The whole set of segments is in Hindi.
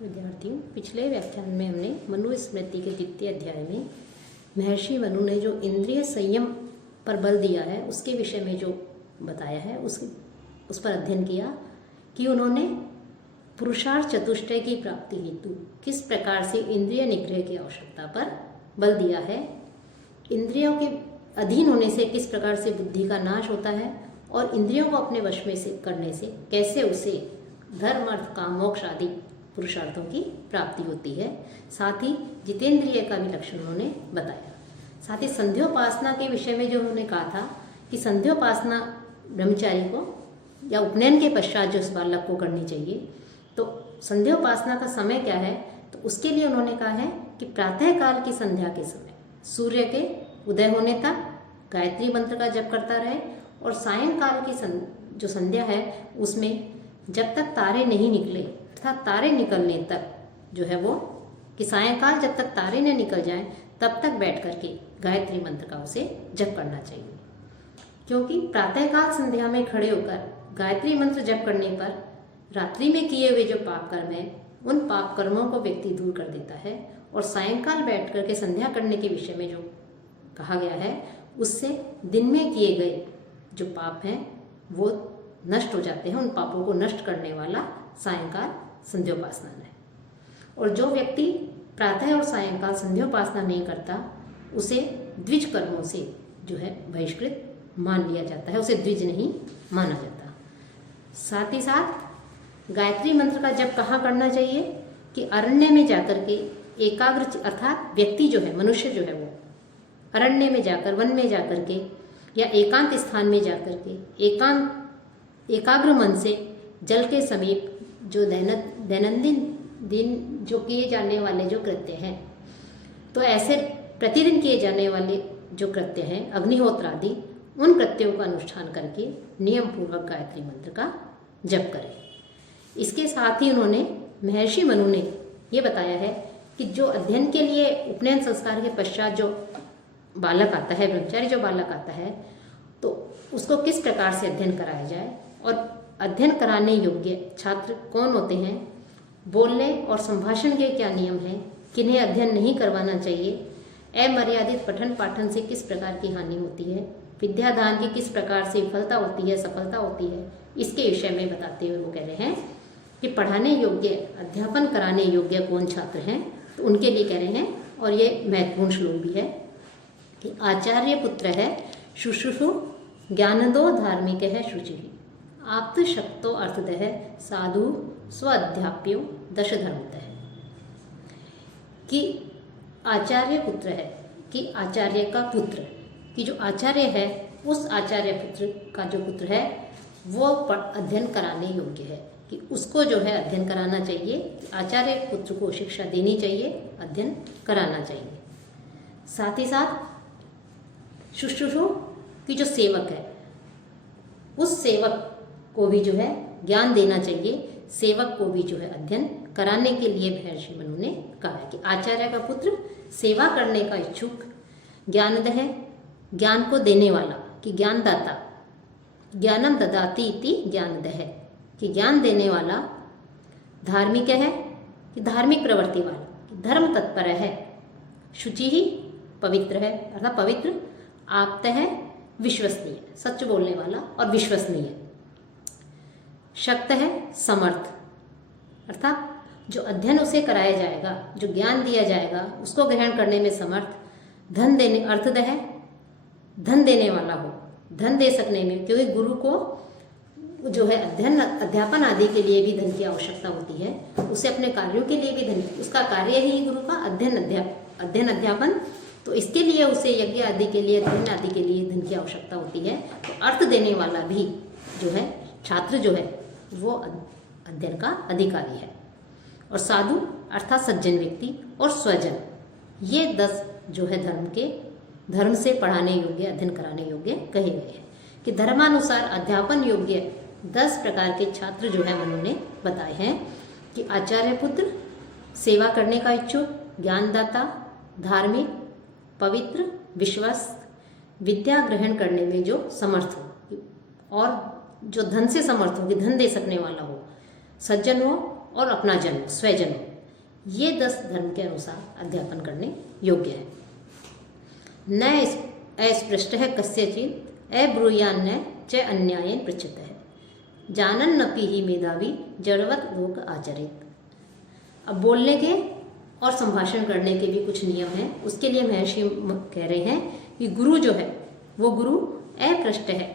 विद्यार्थियों, पिछले व्याख्यान में हमने मनुस्मृति के द्वितीय अध्याय में महर्षि मनु ने जो इंद्रिय संयम पर बल दिया है उसके विषय में जो बताया है उस पर अध्ययन किया कि उन्होंने पुरुषार्थ चतुष्टय की प्राप्ति हेतु किस प्रकार से इंद्रिय निग्रह की आवश्यकता पर बल दिया है, इंद्रियों के अधीन होने से किस प्रकार से बुद्धि का नाश होता है और इंद्रियों को अपने वश में से करने से कैसे उसे धर्म अर्थ काम मोक्ष आदि पुरुषार्थों की प्राप्ति होती है। साथ ही जितेंद्रिय का भी लक्षण उन्होंने बताया। साथ ही संध्योपासना के विषय में जो उन्होंने कहा था कि संध्योपासना ब्रह्मचारी को या उपनयन के पश्चात जो उस बालक को करनी चाहिए, तो संध्योपासना का समय क्या है, तो उसके लिए उन्होंने कहा है कि प्रातः काल की संध्या के समय सूर्य के उदय होने तक गायत्री मंत्र का जप करता रहे और सायंकाल की जो संध्या है उसमें जब तक तारे नहीं निकले अर्थात तारे निकलने तक जो है वो कि सायंकाल जब तक तारे न निकल जाएं तब तक बैठ करके गायत्री मंत्र का उसे जप करना चाहिए, क्योंकि प्रातःकाल संध्या में खड़े होकर गायत्री मंत्र जप करने पर रात्रि में किए हुए जो पाप कर्म है उन पाप कर्मों को व्यक्ति दूर कर देता है और सायंकाल बैठ करके संध्या करने के विषय में जो कहा गया है उससे दिन में किए गए जो पाप हैं वो नष्ट हो जाते हैं। उन पापों को नष्ट करने वाला सायंकाल संध्योपासना है। और जो व्यक्ति प्रातः और सायंकाल संध्योपासना नहीं करता उसे द्विज कर्मों से जो है बहिष्कृत मान लिया जाता है, उसे द्विज नहीं माना जाता। साथ ही साथ गायत्री मंत्र का जप कहाँ करना चाहिए कि अरण्य में जाकर के एकाग्र अर्थात व्यक्ति जो है मनुष्य जो है वो अरण्य में जाकर वन में जाकर के या एकांत स्थान में जाकर के एकाग्र मन से जल के समीप जो दैनंदिन दिन जो किए जाने वाले जो कृत्य हैं, तो ऐसे प्रतिदिन किए जाने वाले जो कृत्य हैं अग्निहोत्र आदि उन कृत्यों का अनुष्ठान करके नियम पूर्वक गायत्री मंत्र का जप करें। इसके साथ ही उन्होंने महर्षि मनु ने ये बताया है कि जो अध्ययन के लिए उपनयन संस्कार के पश्चात जो बालक आता है, ब्रह्मचारी जो बालक आता है, तो उसको किस प्रकार से अध्ययन कराया जाए और अध्ययन कराने योग्य छात्र कौन होते हैं, बोलने और संभाषण के क्या नियम हैं, किन्हें अध्ययन नहीं करवाना चाहिए, अमर्यादित पठन पाठन से किस प्रकार की हानि होती है, विद्यादान की किस प्रकार से विफलता होती है सफलता होती है, इसके विषय में बताते हुए वो कह रहे हैं कि पढ़ाने योग्य अध्यापन कराने योग्य कौन छात्र हैं, तो उनके लिए कह रहे हैं। और ये महत्वपूर्ण श्लोक भी है कि आचार्य पुत्र है शुश्रूषु ज्ञानदो धार्मिक है शुचि आप्त शक्तो अर्थदः साधु स्वाध्याप्यो दश धर्मतः। कि आचार्य पुत्र है कि आचार्य का पुत्र कि जो आचार्य है उस आचार्य पुत्र का जो पुत्र है वो अध्ययन कराने योग्य है, कि उसको जो है अध्ययन कराना चाहिए, आचार्य पुत्र को शिक्षा देनी चाहिए, अध्ययन कराना चाहिए। साथ ही साथ शुश्रूषु की जो सेवक है उस सेवक को भी जो है ज्ञान देना चाहिए, सेवक को भी जो है अध्ययन कराने के लिए महर्षि मनु ने कहा है कि आचार्य का पुत्र सेवा करने का इच्छुक, ज्ञानदः ज्ञान को देने वाला कि ज्ञानदाता, ज्ञानम ददाति इति ज्ञानदः कि ज्ञान देने वाला, धार्मिक है कि धार्मिक प्रवृत्ति वाला, कि धर्म तत्पर है, शुचि ही पवित्र है अर्थात पवित्र, आप्त है विश्वसनीय सच बोलने वाला और विश्वसनीय, शक्त है समर्थ अर्थात जो अध्ययन उसे कराया जाएगा, जो ज्ञान दिया जाएगा उसको ग्रहण करने में समर्थ, धन देने अर्थदः है धन देने वाला हो, धन दे सकने में, क्योंकि गुरु को जो है अध्ययन अध्यापन आदि के लिए भी धन की आवश्यकता होती है, उसे अपने कार्यों के लिए भी धन, उसका कार्य ही गुरु का अध्ययन अध्यापन, तो इसके लिए उसे यज्ञ आदि के लिए अध्ययन आदि के लिए धन की आवश्यकता होती है। तो अर्थ देने वाला भी जो है छात्र जो है वो अध्ययन का अधिकारी है। और साधु अर्थात सज्जन व्यक्ति और स्वजन, ये 10 जो है धर्म से पढ़ाने योग्य अध्ययन कराने योग्य कहे गए हैं कि धर्मानुसार अध्यापन योग्य 10 प्रकार के छात्र जो है उन्होंने बताए हैं कि आचार्य पुत्र, सेवा करने का इच्छुक, ज्ञानदाता, धार्मिक, पवित्र, विश्वस्त, विद्या ग्रहण करने में जो समर्थ हो और जो धन से समर्थ हो कि धन दे सकने वाला हो, सज्जन हो और अपना जन्म स्वजन्म, ये 10 धर्म के अनुसार अध्यापन करने योग्य है। न अस्पृष्ट है कस्यचित् अब्रूयान्न च अन्यायेन पृच्छते है जानन्नपि ही मेधावी जड़वत लोक आचरित। अब बोलने के और संभाषण करने के भी कुछ नियम हैं। उसके लिए महर्षि कह रहे हैं कि गुरु जो है वो गुरु अपृष्ट है,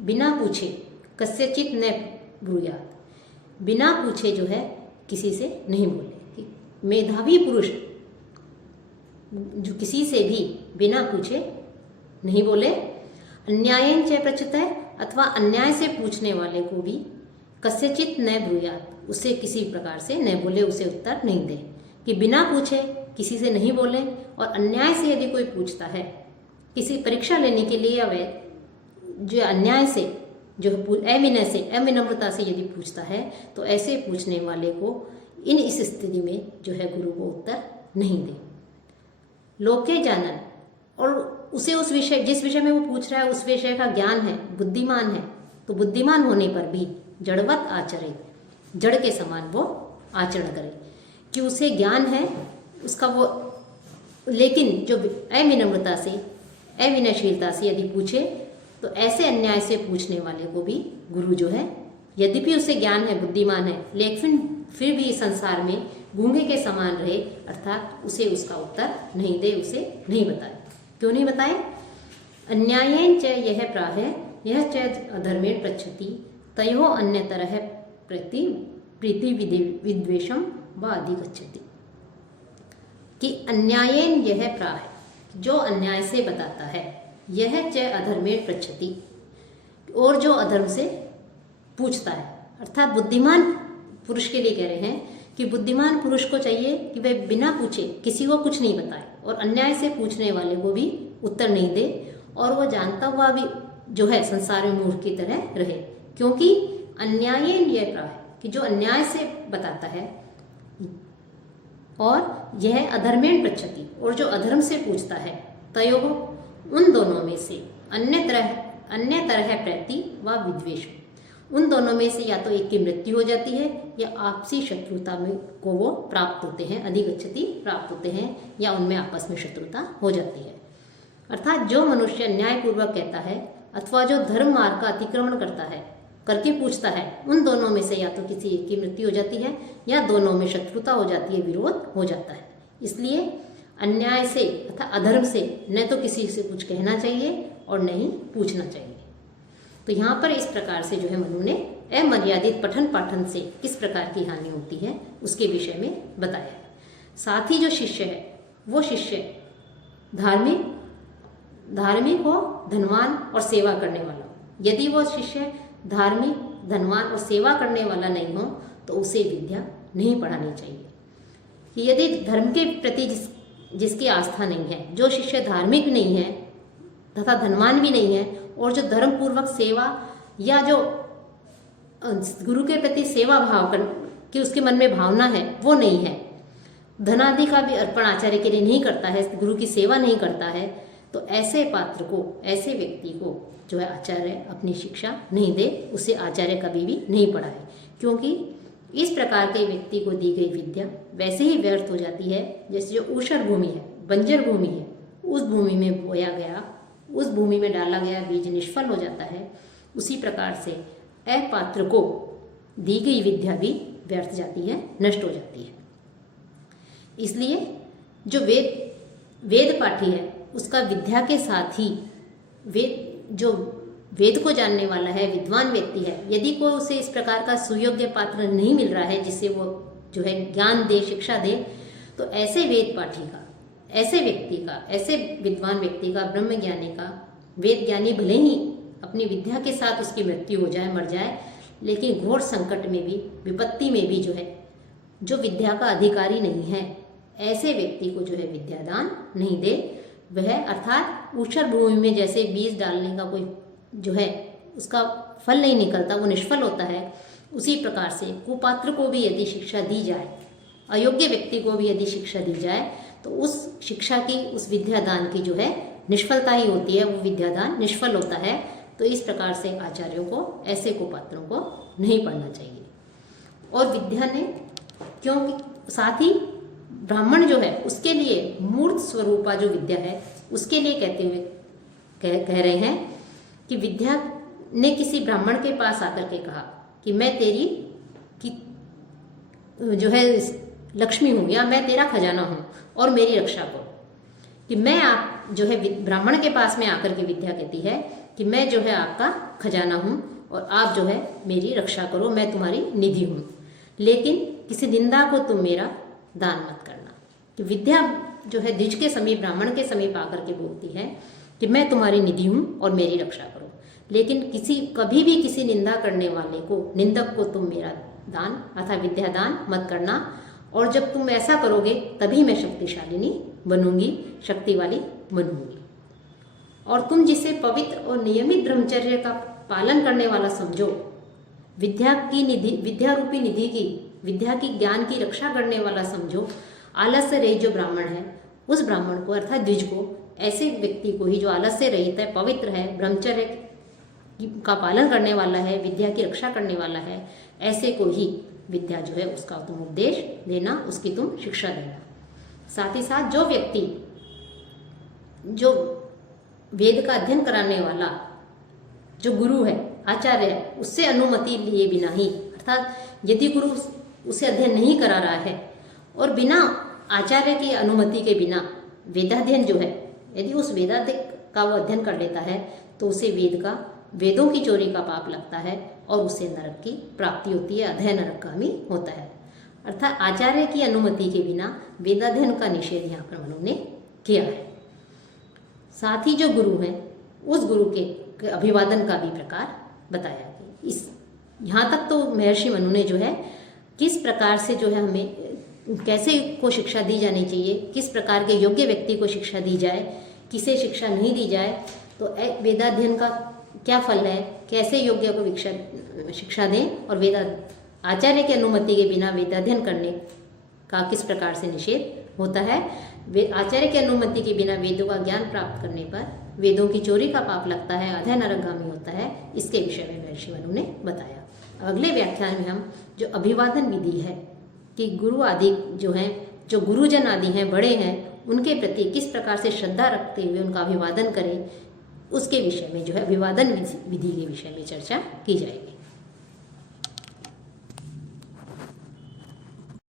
बिना पूछे, कस्यचित् न ब्रूयात्, बिना पूछे जो है किसी से नहीं बोले। मेधावी पुरुष जो किसी से भी बिना पूछे नहीं बोले। अन्यायेन च पृच्छते है, अथवा अन्याय से पूछने वाले को भी कस्यचित् न ब्रूयात्, उसे किसी प्रकार से न बोले, उसे उत्तर नहीं दे। कि बिना पूछे किसी से नहीं बोले। और अन्याय से यदि कोई पूछता है, किसी परीक्षा लेने के लिए, या जो अन्याय से, जो अविनय से, अविनम्रता से यदि पूछता है, तो ऐसे पूछने वाले को इस स्थिति में जो है गुरु को उत्तर नहीं दे। लोके जानन, और उसे उस विषय, जिस विषय में वो पूछ रहा है उस विषय का ज्ञान है, बुद्धिमान है, तो बुद्धिमान होने पर भी जड़वत आचरे, जड़ के समान वो आचरण करे कि उसे ज्ञान है उसका वो, लेकिन जो अविनम्रता से, अविनयशीलता से यदि पूछे, तो ऐसे अन्याय से पूछने वाले को भी गुरु जो है, यद्यपि उसे ज्ञान है, बुद्धिमान है, लेकिन फिर भी संसार में गूंगे के समान रहे, अर्थात उसे उसका उत्तर नहीं दे, उसे नहीं बताए। क्यों नहीं बताए? अन्यायेन च यह प्राह यह च अधर्मेण पृच्छति तयो अन्यतरः प्रीति विद्वेषम व अधिगच्छति। कि अन्यायेन यह प्राह, जो अन्याय से बताता है, यह च अधर्मेण पृच्छति, और जो अधर्म से पूछता है, अर्थात बुद्धिमान पुरुष के लिए कह रहे हैं कि बुद्धिमान पुरुष को चाहिए कि वह बिना पूछे किसी को कुछ नहीं बताए, और अन्याय से पूछने वाले को भी उत्तर नहीं दे, और वो जानता हुआ भी जो है संसार में मूर्ख की तरह रहे। क्योंकि अन्यायेन यह प्राह, कि जो अन्याय से बताता है, और यह अधर्मेण पृच्छति, और जो अधर्म से पूछता है, तयो उन दोनों में से अन्य तरह प्रति व विद्वेष, उन दोनों में से या तो एक की मृत्यु हो जाती है, या आपसी शत्रुता में को वो प्राप्त होते हैं, अधिगच्छति प्राप्त होते हैं, या उनमें आपस में शत्रुता हो जाती है। अर्थात जो मनुष्य न्यायपूर्वक कहता है, अथवा जो धर्म मार्ग का अतिक्रमण करता है, करके पूछता है, उन दोनों में से या तो किसी एक की मृत्यु हो जाती है, या दोनों में शत्रुता हो जाती है, विरोध हो जाता है। इसलिए अन्याय से तथा अधर्म से न तो किसी से कुछ कहना चाहिए और न ही पूछना चाहिए। तो यहाँ पर इस प्रकार से जो है मनु ने अमर्यादित पठन पाठन से किस प्रकार की हानि होती है उसके विषय में बताया। साथ ही जो शिष्य है, वो शिष्य धार्मिक हो, धनवान और सेवा करने वाला हो। यदि वो शिष्य धार्मिक, धनवान और सेवा करने वाला नहीं हो, तो उसे विद्या नहीं पढ़ानी चाहिए। कि यदि धर्म के प्रति जिसकी आस्था नहीं है, जो शिष्य धार्मिक नहीं है तथा धनवान भी नहीं है, और जो धर्म पूर्वक सेवा या जो गुरु के प्रति सेवा भाव कि उसके मन में भावना है वो नहीं है, धनादि का भी अर्पण आचार्य के लिए नहीं करता है, गुरु की सेवा नहीं करता है, तो ऐसे पात्र को, ऐसे व्यक्ति को जो है आचार्य अपनी शिक्षा नहीं दे, उसे आचार्य कभी भी नहीं पढ़ाए। क्योंकि इस प्रकार के व्यक्ति को दी गई विद्या वैसे ही व्यर्थ हो जाती है जैसे जो ऊषर भूमि है, बंजर भूमि है, उस भूमि में बोया गया, उस भूमि में डाला गया बीज निष्फल हो जाता है। उसी प्रकार से अपात्र को दी गई विद्या भी व्यर्थ जाती है, नष्ट हो जाती है। इसलिए जो वेद पाठी है, उसका विद्या के साथ ही वेद को जानने वाला है, विद्वान व्यक्ति है, यदि कोई उसे इस प्रकार का सुयोग्य पात्र नहीं मिल रहा है जिससे वो जो है ज्ञान दे, शिक्षा दे, तो ऐसे वेद पाठी का, ऐसे व्यक्ति का, ऐसे विद्वान व्यक्ति का, ब्रह्म ज्ञानी का, वेद ज्ञानी भले ही अपनी विद्या के साथ उसकी मृत्यु हो जाए, मर जाए, लेकिन घोर संकट में भी, विपत्ति में भी जो है, जो विद्या का अधिकारी नहीं है, ऐसे व्यक्ति को जो है विद्यादान नहीं दे। वह अर्थात ऊषर भूमि में जैसे बीज डालने का कोई जो है उसका फल नहीं निकलता, वो निष्फल होता है, उसी प्रकार से कुपात्र को भी यदि शिक्षा दी जाए, अयोग्य व्यक्ति को भी यदि शिक्षा दी जाए, तो उस शिक्षा की, उस विद्यादान की जो है निष्फलता ही होती है, वो विद्यादान निष्फल होता है। तो इस प्रकार से आचार्यों को ऐसे कुपात्रों को नहीं पढ़ना चाहिए। और विद्या ने क्योंकि साथ ही ब्राह्मण जो है उसके लिए मूर्त स्वरूपा जो विद्या है उसके लिए कहते हुए कह रहे हैं कि विद्या ने किसी ब्राह्मण के पास आकर के कहा कि मैं तेरी की जो है लक्ष्मी हूँ या मैं तेरा खजाना हूँ और मेरी रक्षा करो। कि मैं आप जो है ब्राह्मण के पास में आकर के विद्या कहती है कि मैं जो है आपका खजाना हूँ और आप जो है मेरी रक्षा करो, मैं तुम्हारी निधि हूँ, लेकिन किसी निंदा को तुम मेरा दान मत करना। कि विद्या जो है द्विज के समीप, ब्राह्मण के समीप आकर के बोलती है कि मैं तुम्हारी निधि हूँ और मेरी रक्षा करो, लेकिन कभी भी किसी निंदा करने वाले को, निंदक को तुम मेरा दान अर्थात विद्या दान मत करना, और जब तुम ऐसा करोगे तभी मैं शक्तिशालिनी बनूंगी, शक्ति वाली बनूंगी। और तुम जिसे पवित्र और नियमित ब्रह्मचर्य का पालन करने वाला समझो, विद्या की निधि, विद्या रूपी निधि की, विद्या की ज्ञान की रक्षा करने वाला समझो, आलस्य रहित जो ब्राह्मण है उस ब्राह्मण को अर्थात द्विज को, ऐसे व्यक्ति को ही जो आलस्य रहित है, पवित्र है, ब्रह्मचर्य का पालन करने वाला है, विद्या की रक्षा करने वाला है, ऐसे को ही विद्या जो है उसका तुम उपदेश देना, उसकी तुम शिक्षा देना। साथ ही साथ जो व्यक्ति जो वेद का अध्ययन कराने वाला जो गुरु है, आचार्य है, उससे अनुमति लिए बिना ही, अर्थात यदि गुरु उसे अध्ययन नहीं करा रहा है और बिना आचार्य की अनुमति के बिना वेदाध्ययन जो है, यदि उस वेदाध्ययन का वो अध्ययन कर लेता है तो उसे वेदों की चोरी का पाप लगता है और उसे नरक की प्राप्ति होती है, अध्ययन नरकगामी होता है। अर्थात आचार्य की अनुमति के बिना वेदाध्ययन का निषेध यहाँ पर उन्होंने किया है। साथ ही जो गुरु हैं उस गुरु के अभिवादन का भी प्रकार बताया कि इस यहाँ तक तो महर्षि मनु ने जो है किस प्रकार से जो है हमें कैसे को शिक्षा दी जानी चाहिए, किस प्रकार के योग्य व्यक्ति को शिक्षा दी जाए, किसे शिक्षा नहीं दी जाए, तो वेदाध्ययन का क्या फल है, कैसे योग्य को शिक्षा दें, और आचार्य की अनुमति के बिना वेदाध्ययन करने का किस प्रकार से निषेध होता है। आचार्य की अनुमति के बिना वेदों का ज्ञान प्राप्त करने पर वेदों की चोरी का पाप लगता है, अध्ययन नरकगामी होता है, इसके विषय में महर्षि मनु ने बताया। अगले व्याख्यान में हम जो अभिवादन विधि है कि गुरु आदि जो हैं, जो गुरुजन आदि हैं, बड़े हैं, उनके प्रति किस प्रकार से श्रद्धा रखते हुए उनका अभिवादन करें, उसके विषय में जो है अभिवादन विधि के विषय में चर्चा की जाएगी।